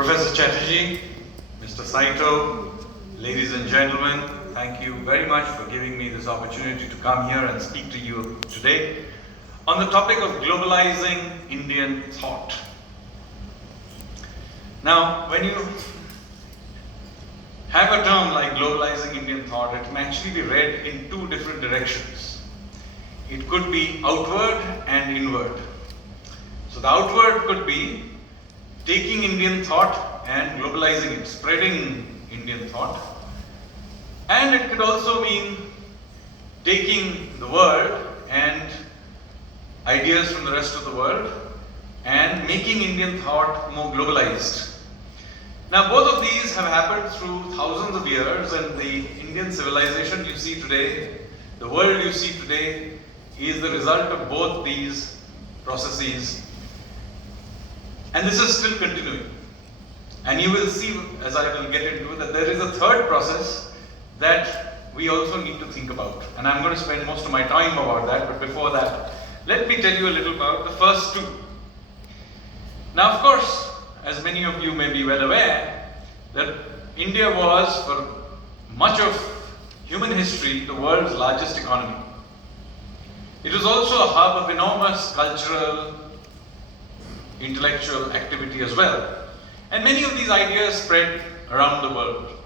Professor Chatterjee, Mr. Saito, ladies and gentlemen, thank you very much for giving me this opportunity to come here and speak to you today on the topic of globalizing Indian thought. Now, when you have a term like globalizing Indian thought, it can actually be read in two different directions. It could be outward and inward. So the outward could be taking Indian thought and globalizing it, spreading Indian thought. And it could also mean taking the world and ideas from the rest of the world and making Indian thought more globalized. Now both of these have happened through thousands of years, and the Indian civilization you see today, the world you see today, is the result of both these processes. And this is still continuing. And you will see, as I will get into, that there is a third process that we also need to think about. And I'm going to spend most of my time about that, but before that, let me tell you a little about the first two. Now, of course, as many of you may be well aware, that India was, for much of human history, the world's largest economy. It was also a hub of enormous cultural, intellectual activity as well. And many of these ideas spread around the world.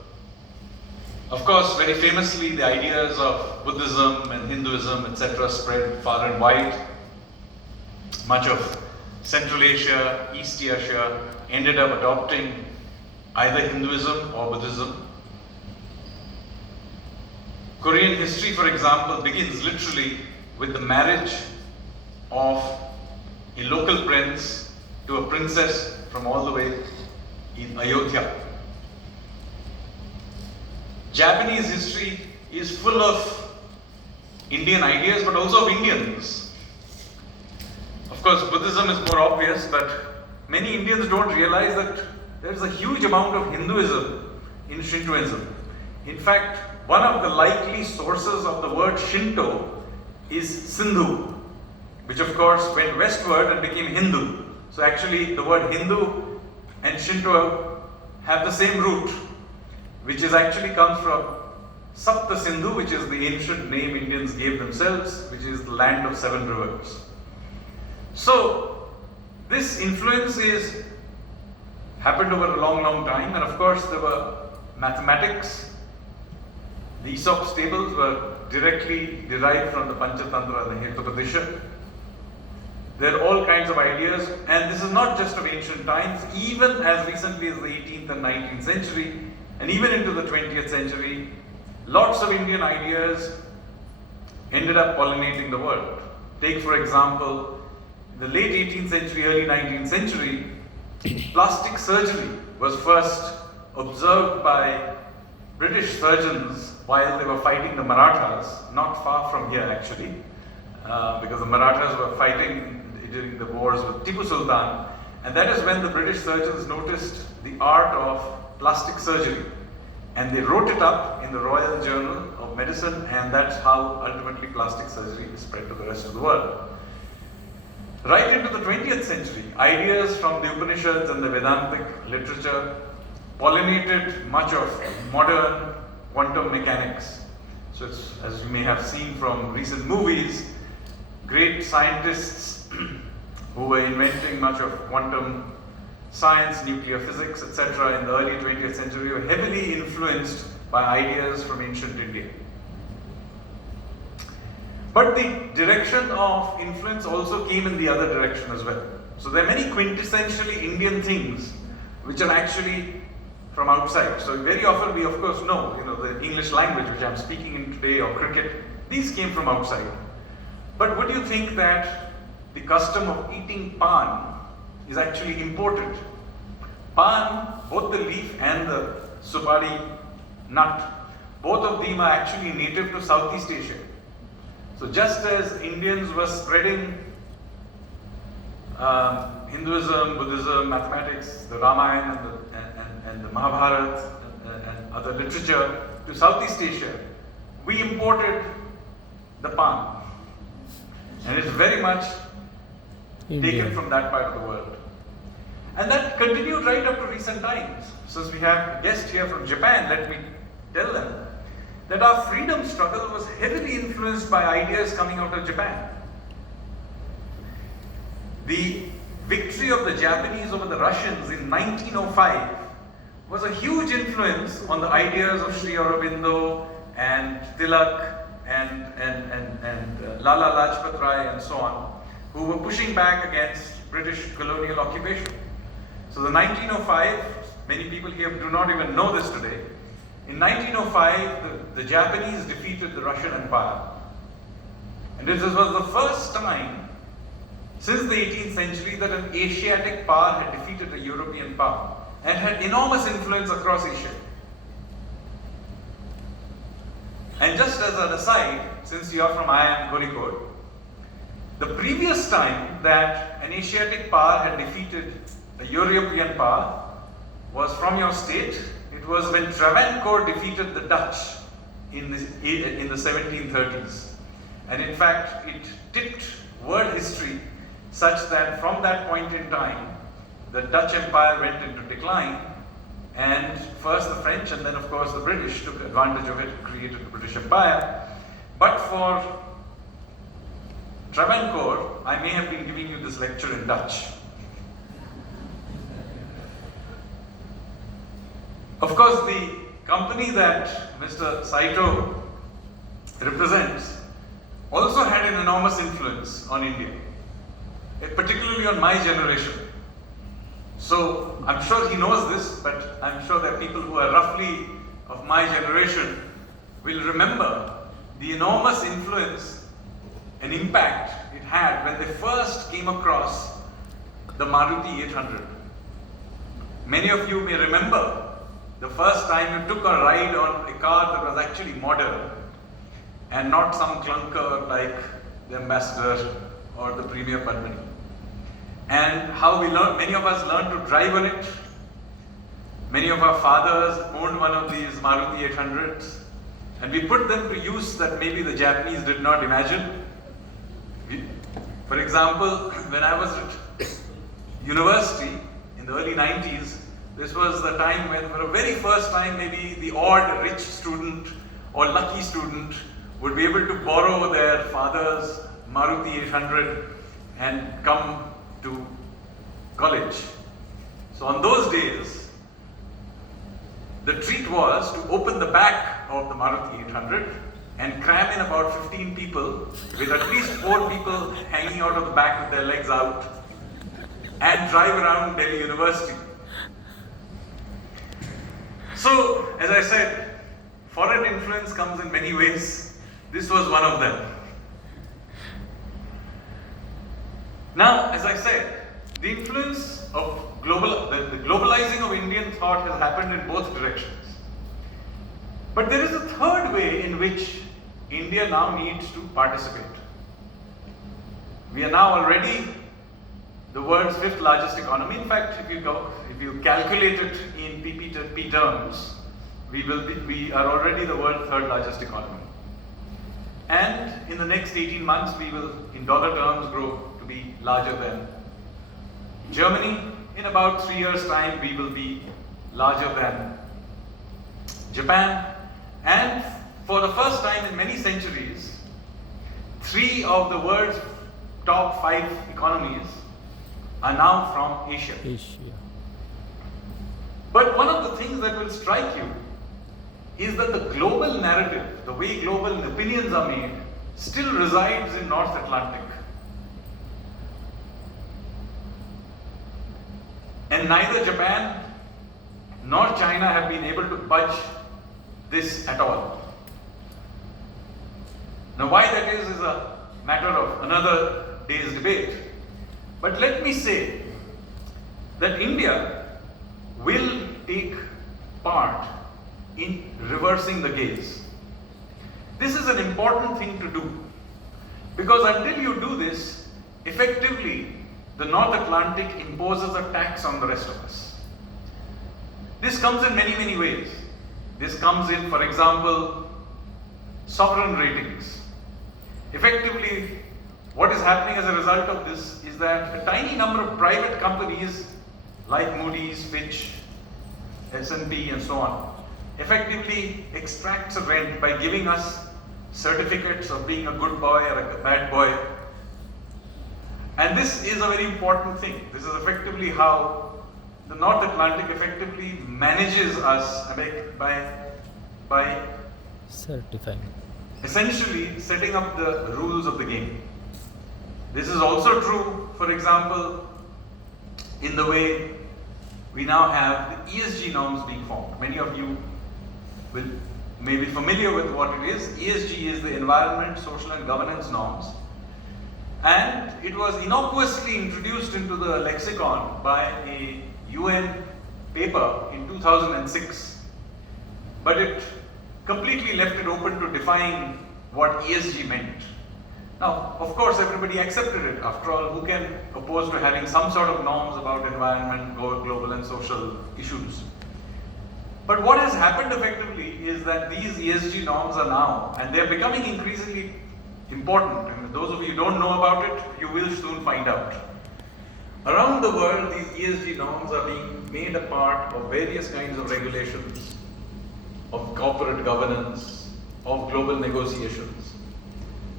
Of course, very famously, the ideas of Buddhism and Hinduism, etc., spread far and wide. Much of Central Asia, East Asia ended up adopting either Hinduism or Buddhism. Korean history, for example, begins literally with the marriage of a local prince to a princess from all the way in Ayodhya. Japanese history is full of Indian ideas, but also of Indians. Of course, Buddhism is more obvious, but many Indians don't realize that there is a huge amount of Hinduism in Shintoism. In fact, one of the likely sources of the word Shinto is Sindhu, which of course went westward and became Hindu. So actually the word Hindu and Shinto have the same root, which is actually comes from Sapta Sindhu, which is the ancient name Indians gave themselves, which is the land of 7 rivers. So this influence is happened over a long time, and of course there were mathematics. The Aesop's tables were directly derived from the Panchatantra, the Hetopadesha. There are all kinds of ideas, and this is not just of ancient times. Even as recently as the 18th and 19th century, and even into the 20th century, lots of Indian ideas ended up pollinating the world. Take, for example, the late 18th century, early 19th century, plastic surgery was first observed by British surgeons while they were fighting the Marathas, not far from here actually, because the Marathas were fighting during the wars with Tipu Sultan, and that is when the British surgeons noticed the art of plastic surgery, and they wrote it up in the Royal Journal of Medicine, and that's how ultimately plastic surgery spread to the rest of the world. Right into the 20th century, ideas from the Upanishads and the Vedantic literature pollinated much of modern quantum mechanics. So it's, as you may have seen from recent movies, great scientists who were inventing much of quantum science, nuclear physics, etc. in the early 20th century were heavily influenced by ideas from ancient India. But the direction of influence also came in the other direction as well. So there are many quintessentially Indian things which are actually from outside. So very often we of course know, the English language which I'm speaking in today, or cricket, these came from outside. But would you think that the custom of eating pan is actually imported? Pan, both the leaf and the supari nut, both of them are actually native to Southeast Asia. So just as Indians were spreading Hinduism, Buddhism, mathematics, the Ramayana and the Mahabharata and other literature to Southeast Asia, we imported the pan. And it's very much taken from that part of the world. And that continued right up to recent times. Since we have a guest here from Japan, let me tell them that our freedom struggle was heavily influenced by ideas coming out of Japan. The victory of the Japanese over the Russians in 1905 was a huge influence on the ideas of Sri Aurobindo and Tilak and Lala Lajpat Rai and so on, who were pushing back against British colonial occupation. So the 1905, many people here do not even know this today. In 1905, the Japanese defeated the Russian Empire. And this was the first time since the 18th century that an Asiatic power had defeated a European power and had enormous influence across Asia. And just as an aside, since you are from IIM Kozhikode, the previous time that an Asiatic power had defeated a European power was from your state. It was when Travancore defeated the Dutch in the 1730s. And in fact, it tipped world history such that from that point in time, the Dutch Empire went into decline, and first the French and then of course the British took advantage of it and created the British Empire. But for Travancore, I may have been giving you this lecture in Dutch. Of course, the company that Mr. Saito represents also had an enormous influence on India, particularly on my generation. So I'm sure he knows this, but I'm sure that people who are roughly of my generation will remember the enormous influence and impact it had when they first came across the Maruti 800. Many of you may remember the first time you took a ride on a car that was actually modern and not some clunker like the Ambassador or the Premier Padmini. And how we learned, many of us learned to drive on it. Many of our fathers owned one of these Maruti 800s, and we put them to use that maybe the Japanese did not imagine. For example, when I was at university in the early 90s, this was the time when for the very first time maybe the odd rich student or lucky student would be able to borrow their father's Maruti 800 and come to college. So on those days, the treat was to open the back of the Maruti 800 and cram in about 15 people with at least 4 people hanging out of the back with their legs out and drive around Delhi University. So, as I said, foreign influence comes in many ways. This was one of them. Now, as I said, the influence of the globalizing of Indian thought has happened in both directions. But there is a third way in which India now needs to participate. We are now already the world's 5th largest economy. In fact, if you calculate it in PPP terms, we are already the world's 3rd largest economy. And in the next 18 months, we will, in dollar terms, grow to be larger than Germany. In about 3 years' time, we will be larger than Japan. And for the first time in many centuries, 3 of the world's top 5 economies are now from Asia. But one of the things that will strike you is that the global narrative, the way global opinions are made, still resides in North Atlantic. And neither Japan nor China have been able to budge this at all. Now, why that is a matter of another day's debate. But let me say that India will take part in reversing the gaze. This is an important thing to do, because until you do this, effectively, the North Atlantic imposes a tax on the rest of us. This comes in many, many ways. This comes in, for example, sovereign ratings. Effectively, what is happening as a result of this is that a tiny number of private companies like Moody's, Fitch, S&P and so on, effectively extracts a rent by giving us certificates of being a good boy or a bad boy. And this is a very important thing. This is effectively how the North Atlantic effectively manages us by certifying, essentially setting up the rules of the game. This is also true, for example, in the way we now have the ESG norms being formed. Many of you may be familiar with what it is. ESG is the Environment, Social and Governance norms. And it was innocuously introduced into the lexicon by a UN paper in 2006. But it completely left it open to define what ESG meant. Now, of course, everybody accepted it. After all, who can oppose to having some sort of norms about environment, global and social issues? But what has happened effectively is that these ESG norms are now, and they're becoming increasingly important. And those of you who don't know about it, you will soon find out. Around the world, these ESG norms are being made a part of various kinds of regulations, of corporate governance, of global negotiations.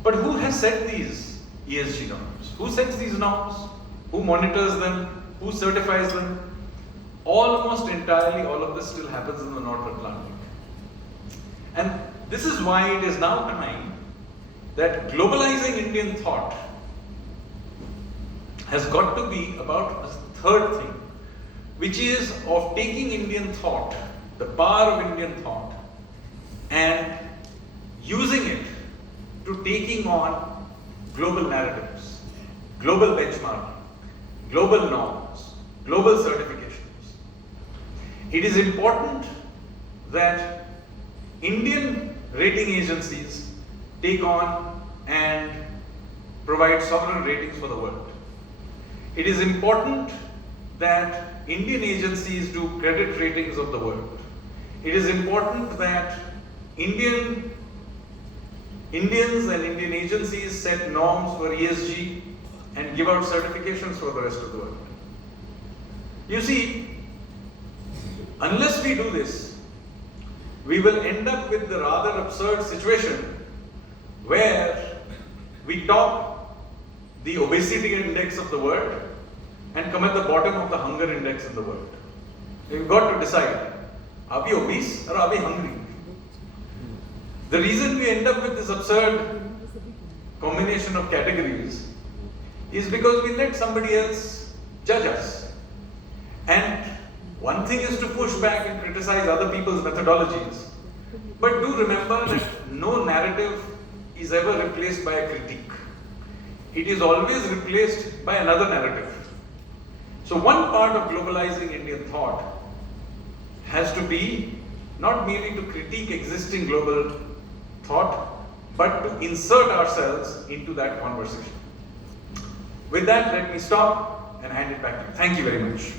But who has set these ESG norms? Who sets these norms? Who monitors them? Who certifies them? Almost entirely all of this still happens in the North Atlantic. And this is why it is now time that globalizing Indian thought has got to be about a third thing, which is of taking Indian thought, the power of Indian thought, and using it to taking on global narratives, global benchmarking, global norms, global certifications. It is important that Indian rating agencies take on and provide sovereign ratings for the world. It is important that Indian agencies do credit ratings of the world. It is important that Indians and Indian agencies set norms for ESG and give out certifications for the rest of the world. You see, unless we do this, we will end up with the rather absurd situation where we top the obesity index of the world and come at the bottom of the hunger index in the world. We've got to decide, are we obese or are we hungry? The reason we end up with this absurd combination of categories is because we let somebody else judge us. And one thing is to push back and criticize other people's methodologies. But do remember that no narrative is ever replaced by a critique. It is always replaced by another narrative. So one part of globalizing Indian thought has to be not merely to critique existing global thought, but to insert ourselves into that conversation. With that, let me stop and hand it back to you. Thank you very much.